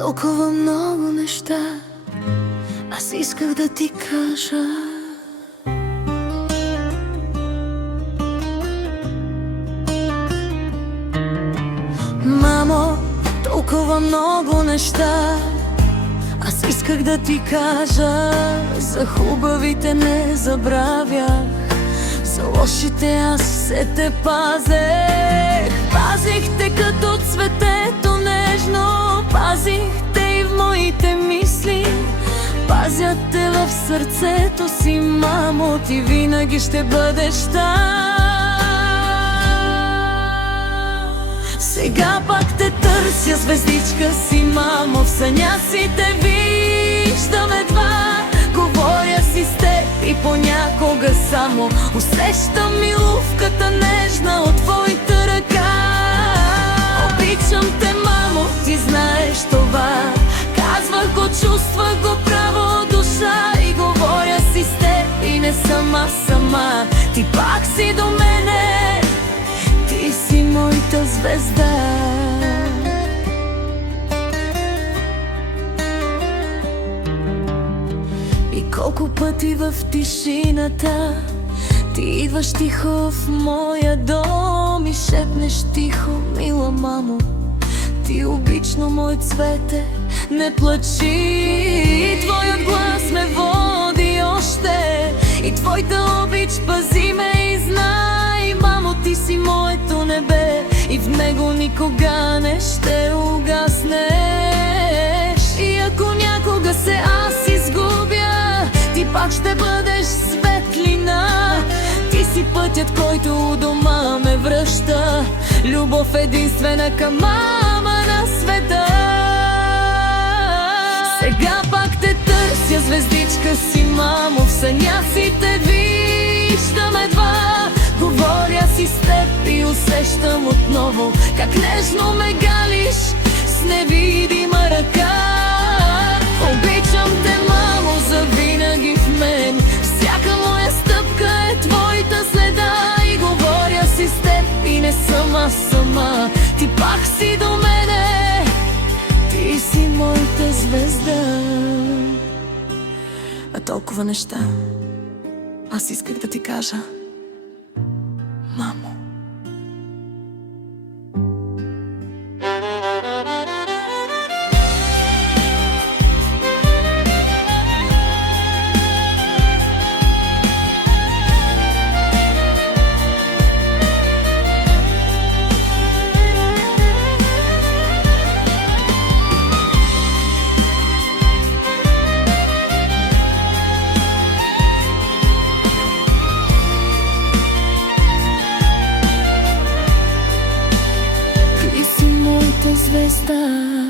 Толкова много неща аз исках да ти кажа. Мамо, толкова много неща аз исках да ти кажа. За хубавите не забравях, за лошите аз се те пазех. Пазих те като цветето нежно, пазих те и в моите мисли. Пазя те в сърцето си, мамо, ти винаги ще бъдеш там. Сега пак те търся, звездичка си, мамо, в съня си те виждам едва. Говоря си с теб и понякога само усещам милувката нежна от твоята ръка. Обичам те, мамо, ти знаеш това. Казвах го, чувствах го право душа и говоря си с теб и не съм аз сама. Ти пак си до мене, ти си моята звезда. И колко пъти в тишината ти идваш тихо в моя дом и шепнеш тихо: мила мамо, ти обично мой цвете, не плачи. Твоят глас ме води още и твоята обич пази ме и знай, мамо, ти си моето небе и в него никога не ще угаснеш. И ако някога се аз изгубя, ти пак ще бъдеш светлина. Ти си пътят, който у дома ме връща, любов единствена към мама на света. Сега пак те търся, звездичка си, мамо, в съня си те виждам едва. Говоря си с теб и усещам отново как нежно ме галиш с невидима ръка. Обичам те, мамо, завинаги в мен, всяка моя стъпка е твоята следа. И говоря си с теб и не съм аз сама, ти пак си до мене, ти си моята звезда. А толкова неща аз исках да ти кажа, мамо. Звезда.